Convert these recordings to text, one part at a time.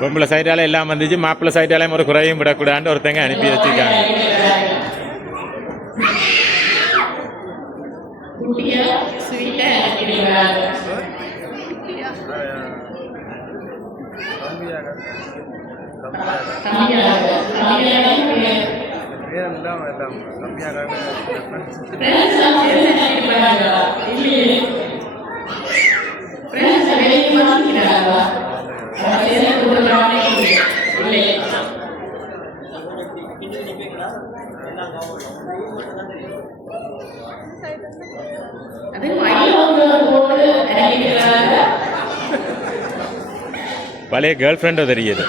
பொம்பளை சைடால எல்லாம் வந்துச்சு, மாப்பிள்ளை சைடாலையும் ஒரு குறையும் விடக்கூடாதுன்னு ஒருத்தங்க அனுப்பி வச்சிருக்காங்க. பழைய கேர்ள் ஃப்ரெண்டோ தெரியுது.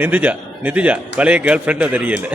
நிந்துஜா நிந்துஜா பழைய கேர்ள் ஃப்ரெண்டோ தெரியல.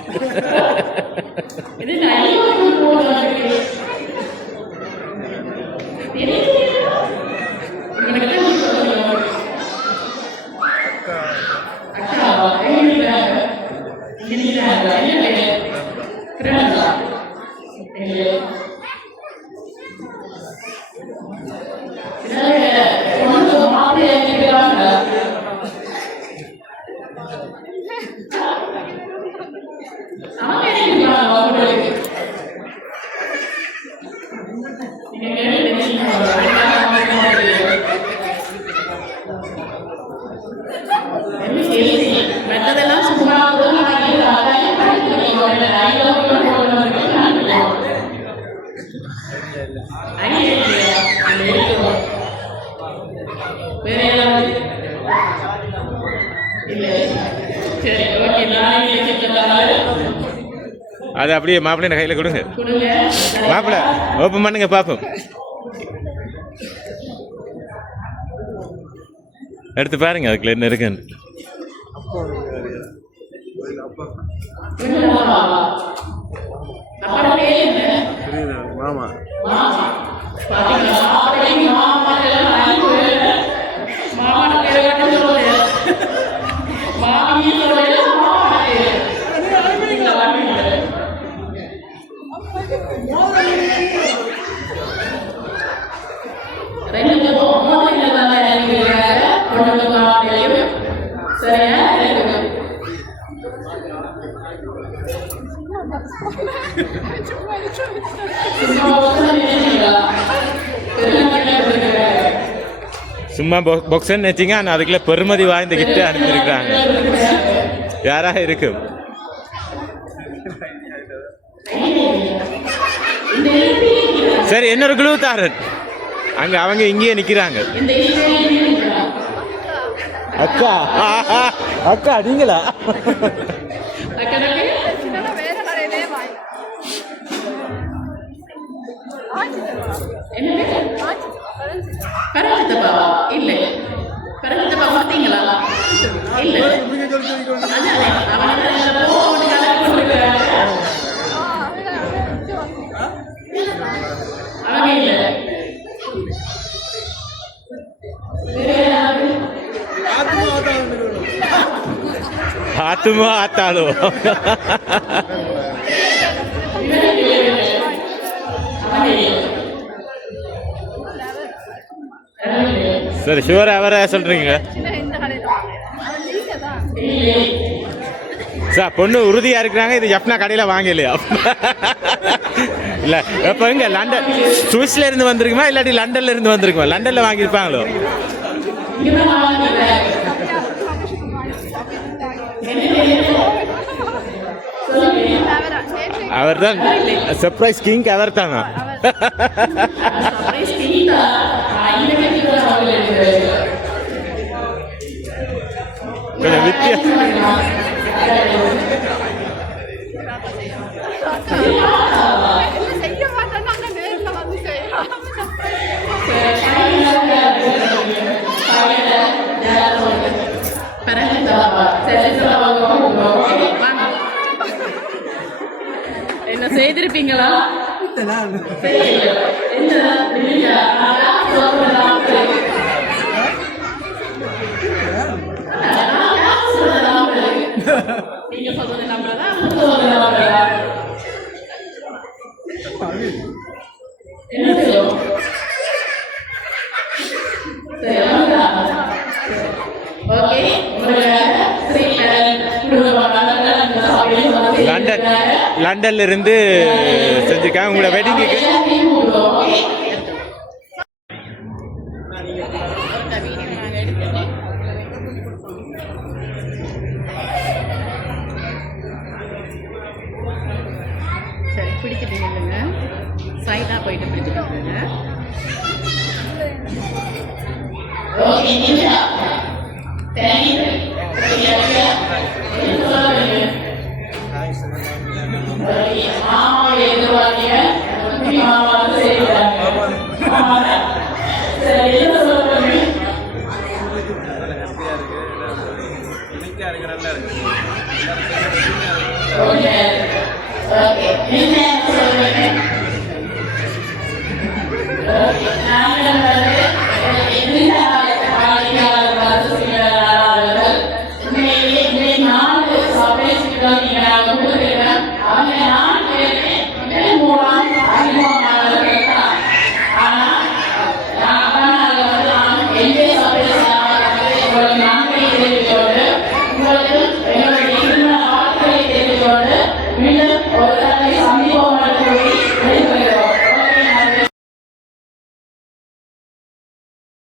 அது அப்படியே மாப்பிள்ளை கையில் கொடுங்க. மாப்பிள்ளை ஓப்பன் பண்ணுங்க பாப்போம். எடுத்து பாருங்க அதுக்குள்ள என்ன இருக்குன்னு. மாமா சும்மா பாக்ஸ்ன்னு நினைச்சிங்க. ஆனால் அதுக்குள்ள பெருமதி வாய்ந்த கிட்ட அனுப்பியிருக்கிறாங்க. யாராக இருக்கும்? சரி, இன்னொரு குழு தாரன் அங்க அவங்க இங்கேயே நிக்கிறாங்க. அக்கா அக்கா நீங்களா? ஆத்துமா ஆத்தாளோ சரி, ஷுவரா அவரை சொல்றீங்க சார்? பொண்ணு உறுதியா இருக்கிறாங்க. இது ஜப்னா கடையில வாங்கலையா? இல்ல இப்ப இங்க லண்டன் சுவிஸ்ல இருந்து வந்திருக்குமா இல்லாட்டி லண்டன்ல இருந்து வந்திருக்குமா? லண்டன்ல வாங்கியிருப்பாங்களோ? அவர் தான் சர்ப்ரைஸ் கிங். அவர் தானா? என்ன செய்திருப்பீங்களா? நீங்க சொல்றது நம்புறதா அவங்க சொல்றது நம்புறதா என்ன செய்யும் ஓகே லண்டன்ல இருந்து செஞ்சிருக்காங்க உங்களோட வெட்டிங்குக்கு. சரி பிடிச்சிட்டீங்க இல்லைங்க சைடாக போயிட்டு பிடிச்சிட்டு நாங்கள்